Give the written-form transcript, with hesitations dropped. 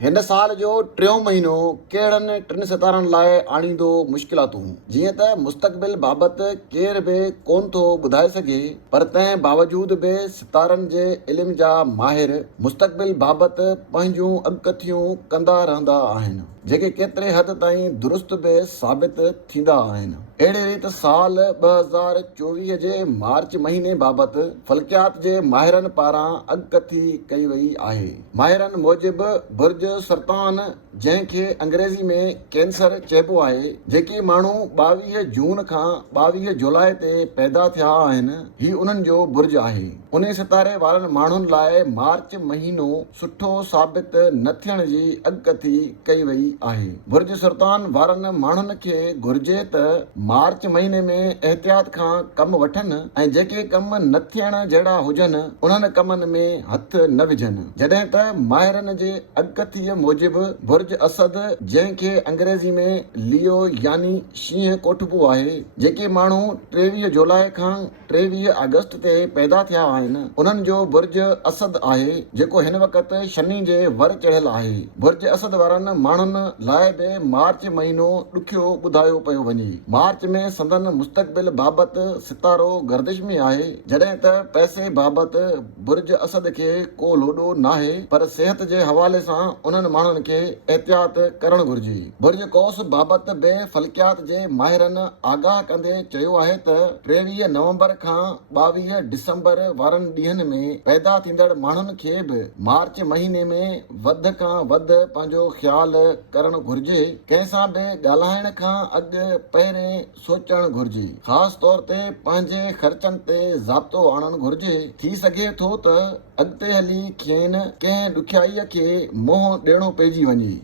हिन साल जो टियों महीनो कहिड़नि टिनि सितारनि लाइ आणींदो मुश्किलातूं। जीअं त मुस्तक़बिल बाबति केर बि कोन थो ॿुधाए सघे, पर तंहिं बावजूद बि सितारनि जे इल्म जा माहिर मुस्तक़बिल बाबति पंहिंजूं अॻकथियूं कंदा रहंदा आहिनि, जेके केतिरे हद ताईं दुरुस्त बि साबित थींदा आहिनि। अहिड़े रीति साल 2024 जे मार्च महीने बाबति फल्कियात जे माहिरनि पारां अॻकथी कई वई आहे। माहिरनि मूजिबि बुर्ज सरतान, जंहिंखे अंग्रेज़ी में कैंसर चइबो आहे, जेके माण्हू 22 जून खां 22 जुलाई ते पैदा थिया आहिनि, ही उन्हनि जो बुर्ज आहे। उन सितारे वारनि माण्हुनि लाइ मार्च महीनो सुठो साबित न थियण जी अॻकथी कई वई आहे। बुर्ज सरतान वारनि माण्हुनि खे घुर्जे त मार्च महीने में एहतियात खां कम वठनि ऐं जेके कम न थियण जहिड़ा हुजनि उन्हनि कमनि में हथ न विझनि। जॾहिं त माहिरनि जे अॻकथीअ मूजिबि बुर्ज असद, जंहिंखे अंग्रेज़ी में लियो यानी शींहं कोठबो आहे, जेके माण्हू 23 जुलाई खां 23 अगस्त ते पैदा थिया आहिनि, उन्हनि जो बुर्ज असद आहे, जेको हिन वक़्त शनि जे वर चढ़ियल आहे। बुर्ज असद वारनि माण्हुनि लाइ बि मार्च महीनो ॾुखियो ॿुधायो पियो वञे। मार्च में संदन मुस्तक़बिल बाबति सितारो गर्दिश में आहे, जॾहिं त पैसे बाबति बुर्ज असद खे को लोॾो नाहे, पर सिहत जे हवाले सां उन्हनि माण्हुनि खे एहतियात करणु घुर्जे। बुर्ज कौस बाबति बि फल्कियात जे माहिरनि आगाह कंदे चयो आहे त 23 नवंबर खां 22 डिसंबर वारनि ॾींहनि में पैदा थींदड़ माण्हुनि खे बि मार्च महीने में वध खां वधि पंहिंजो ख़्यालु करणु घुर्जे। कंहिंसां बि ॻाल्हाइण खां अॻु पहिरें सोचणु घुर्जे। ख़ासि तौर ते पंहिंजे ख़र्चनि ते ज़ाब्तो आणणु घुर्जे। थी सघे थो त अॻिते हली खेनि कंहिं ॾुखियाईअ खे मुंहुं ॾियणो पइजी वञे।